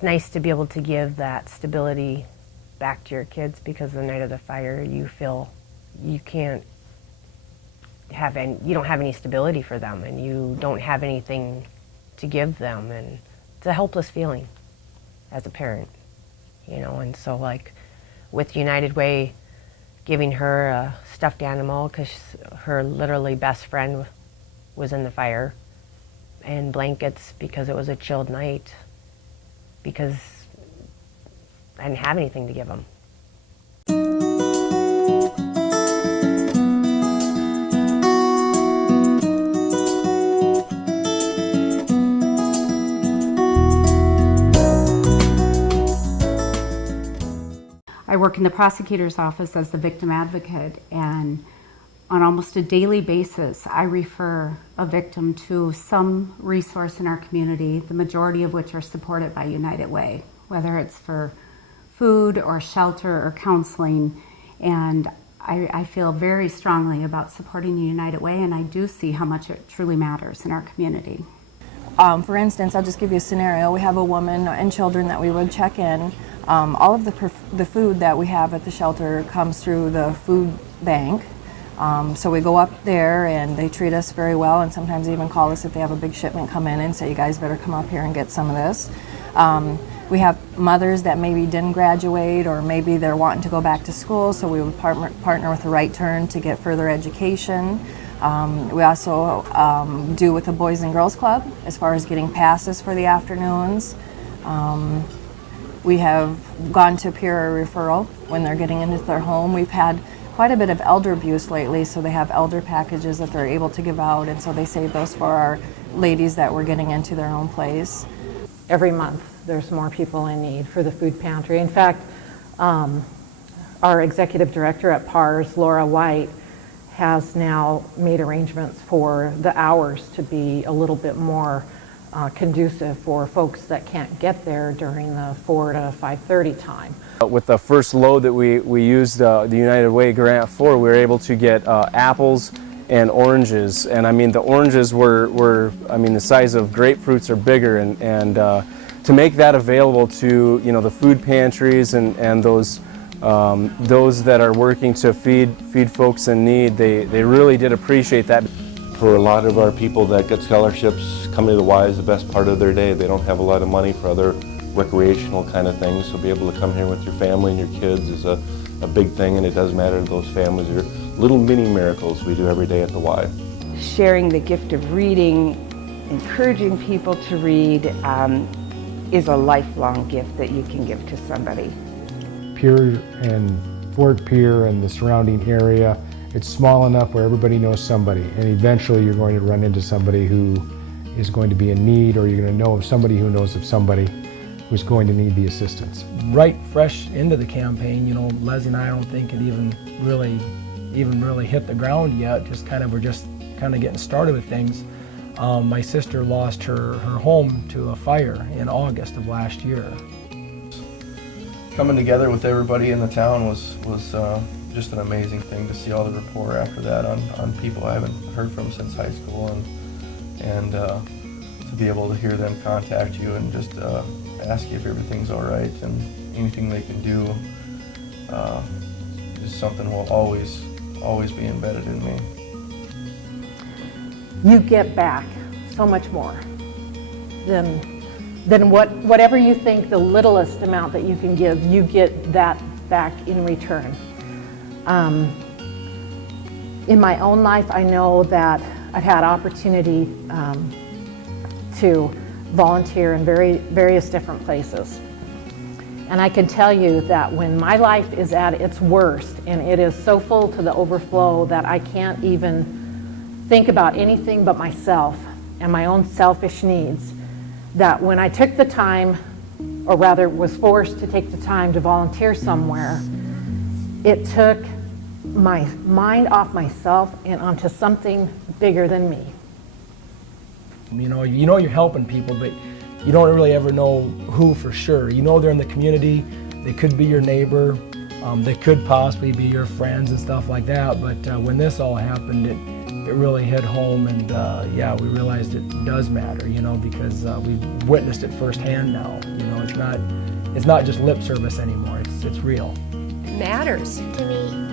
it's nice to be able to give that stability back to your kids, because the night of the fire you feel you can't have any, you don't have any stability for them, and you don't have anything to give them, and it's a helpless feeling as a parent, you know. And so like with United Way, giving her a stuffed animal because her literally best friend was in the fire, and blankets because it was a chilled night, because I didn't have anything to give them. I work in the prosecutor's office as the victim advocate, and on almost a daily basis, I refer a victim to some resource in our community, the majority of which are supported by United Way, whether it's for food or shelter or counseling. And I feel very strongly about supporting the United Way, and I do see how much it truly matters in our community. For instance, I'll just give you a scenario. We have a woman and children that we would check in. All of the food that we have at the shelter comes through the food bank. So we go up there and they treat us very well, and sometimes even call us if they have a big shipment come in and say, you guys better come up here and get some of this. We have mothers that maybe didn't graduate, or maybe they're wanting to go back to school, so we would partner with the Right Turn to get further education. We also do with the Boys and Girls Club as far as getting passes for the afternoons. We have gone to peer referral when they're getting into their home. We've had quite a bit of elder abuse lately, so they have elder packages that they're able to give out, and so they save those for our ladies that were getting into their own place. Every month there's more people in need for the food pantry. In fact, our executive director at PARS, Laura White, has now made arrangements for the hours to be a little bit more conducive for folks that can't get there during the 4 to 5:30 time. With the first load that we used the United Way grant for, we were able to get apples and oranges. And I mean, the oranges were I mean, the size of grapefruits or bigger, and to make that available to, you know, the food pantries and those that are working to feed folks in need, they really did appreciate that. For a lot of our people that get scholarships, coming to the Y is the best part of their day. They don't have a lot of money for other recreational kind of things, so be able to come here with your family and your kids is a big thing, and it does matter to those families. They're little mini miracles we do every day at the Y. Sharing the gift of reading, encouraging people to read, is a lifelong gift that you can give to somebody. Pierre and Fort Pierre and the surrounding area, it's small enough where everybody knows somebody, and eventually you're going to run into somebody who is going to be in need, or you're going to know of somebody who knows of somebody who's going to need the assistance. Right fresh into the campaign, you know, Leslie and I don't think it even really hit the ground yet. We're just kind of getting started with things. My sister lost her home to a fire in August of last year. Coming together with everybody in the town was just an amazing thing to see all the rapport after that on people I haven't heard from since high school, and to be able to hear them contact you and just ask you if everything's all right and anything they can do is something will always be embedded in me. You get back so much more than whatever you think the littlest amount that you can give, you get that back in return. In my own life, I know that I've had opportunity to volunteer in various different places. And I can tell you that when my life is at its worst and it is so full to the overflow that I can't even think about anything but myself and my own selfish needs, that when I took the time, or rather was forced to take the time to volunteer somewhere, it took my mind off myself and onto something bigger than me. You know you're helping people, but you don't really ever know who for sure. You know they're in the community, they could be your neighbor, they could possibly be your friends and stuff like that, but when this all happened, really hit home, and yeah, we realized it does matter, you know, because we've witnessed it firsthand now. You know, it's not just lip service anymore. It's real. It matters. To me.